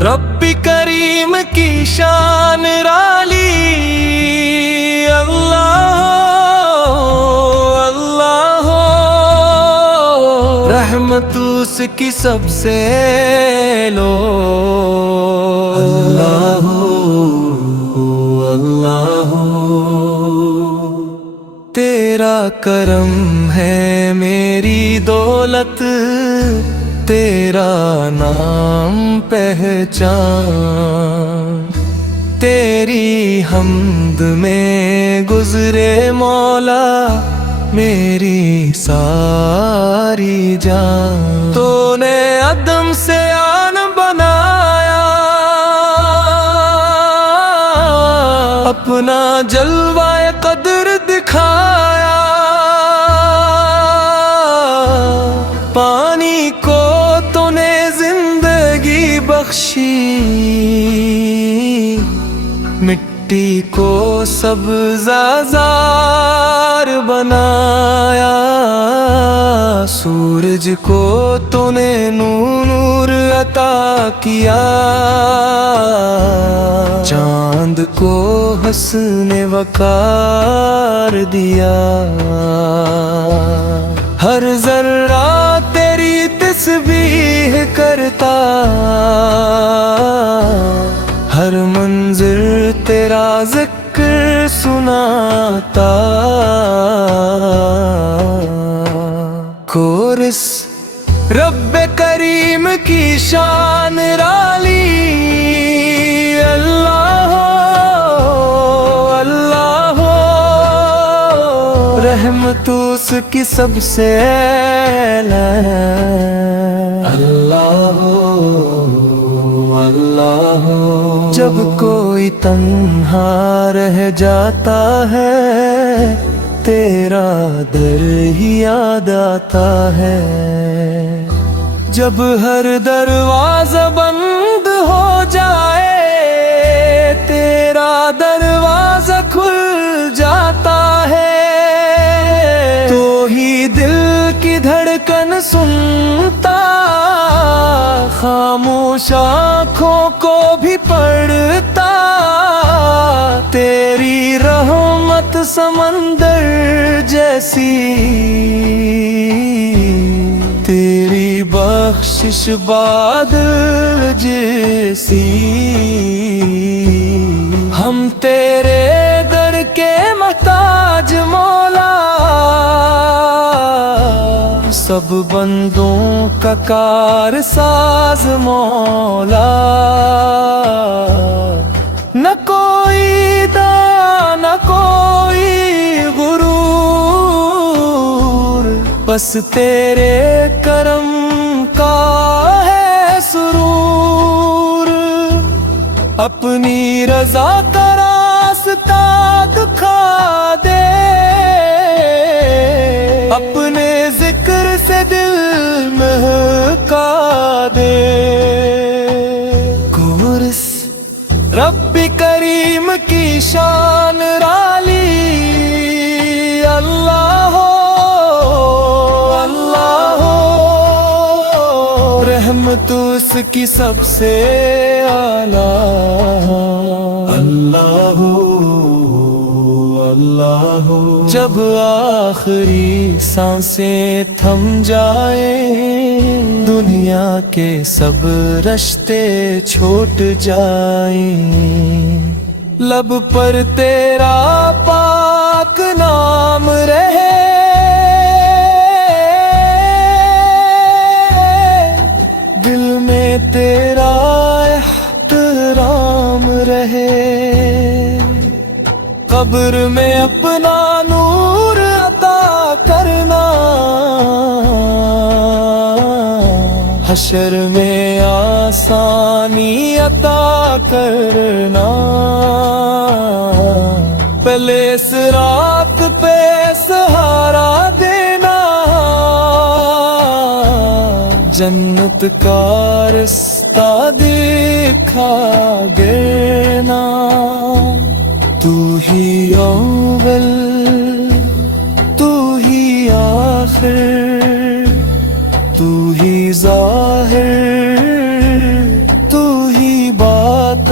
ربی کریم کی شان رالی اللہ اللہ رحمت اس کی سب سے لو اللہ اللہ تیرا کرم ہے میری دولت تیرا نام پہچان تیری حمد میں گزرے مولا میری ساری جان تو نے عدم سے آن بنایا اپنا جلوہ قدر دکھایا پانی کو تو نے زندگی بخشی مٹی کو سبززار بنایا سورج کو تو نے نور عطا کیا چاند کو حسن وقار دیا ہر ذرہ تیری تسبیح کرتا ہر منظر تیرا ذکر سناتا کورس رب کریم کی شان رالی اللہ اللہ رحمت اس کی سب سے اللہ اللہ جب کوئی تنہا رہ جاتا ہے تیرا در ہی یاد آتا ہے جب ہر دروازہ بند ہو جائے تیرا دروازہ کھل جاتا ہے تو ہی دل کی دھڑکن سنتا خاموش آنکھوں کو بھی پڑھتا تیری رحمت سمندر جیسی تیری بخشش بادل جیسی ہم تیرے در کے محتاج مولا سب بندوں کا کار ساز مولا نہ کوئی داں نہ کوئی غرور بس تیرے کرم کا ہے سرور اپنی رضا کا راستہ دکھا دے اپنے ذکر سے دل مہکا دے کورس ربی کریم کی شان رالی اللہ اللہ رحمت اس کی سب سے اعلیٰ اللہ اللہ جب آخری سانسیں تھم جائیں دنیا کے سب رشتے چھوٹ جائیں لب پر تیرا پاک نام رہے دل میں تیرا احترام رہے قبر میں اپنا نور عطا کرنا حشر میں آسانی عطا کرنا پہلے صراط پہ سہارا دینا جنت کا رستہ دکھا دینا تو ہی اول تو ہی آخر تو ہی ظاہر تو ہی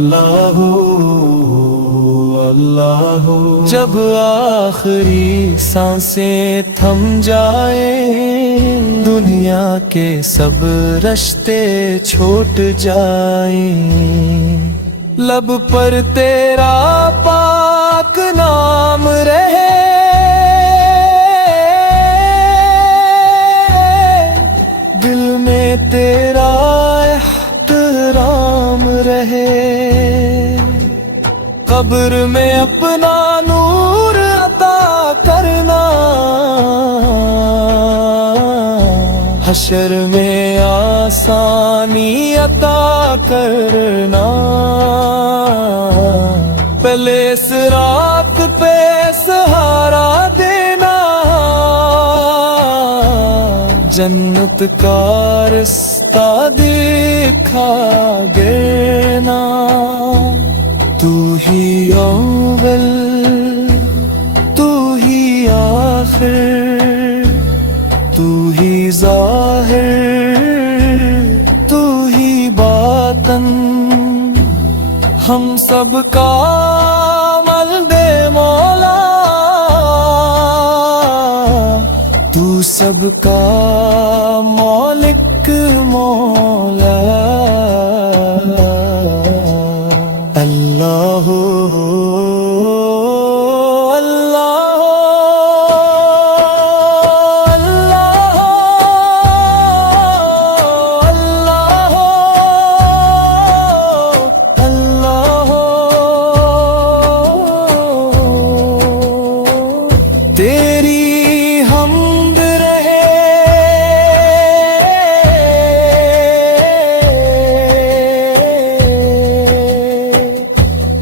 اللہ اللہ جب آخری سانسیں تھم جائیں دنیا کے سب رشتے چھوٹ جائیں لب پر تیرا پاک نام رہے دل میں تیرا احترام رہے قبر میں اپنا نور عطا کرنا حشر میں آسانی عطا کرنا پہلے صراط پہ سہارا دینا جنت کا رستہ دکھا دینا تو ہی اول تو ہی آخر تو ہی ظاہر تو ہی باطن ہم سب کا عمل دے مولا تو سب کا مالک مولا اللہ اللہ اللہ اللہ اللہ تیری حمد رہے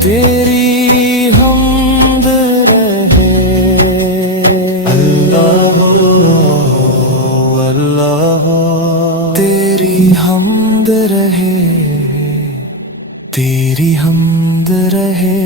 تیری حمد رہے اللہ اللہ تیری حمد رہے تیری حمد رہے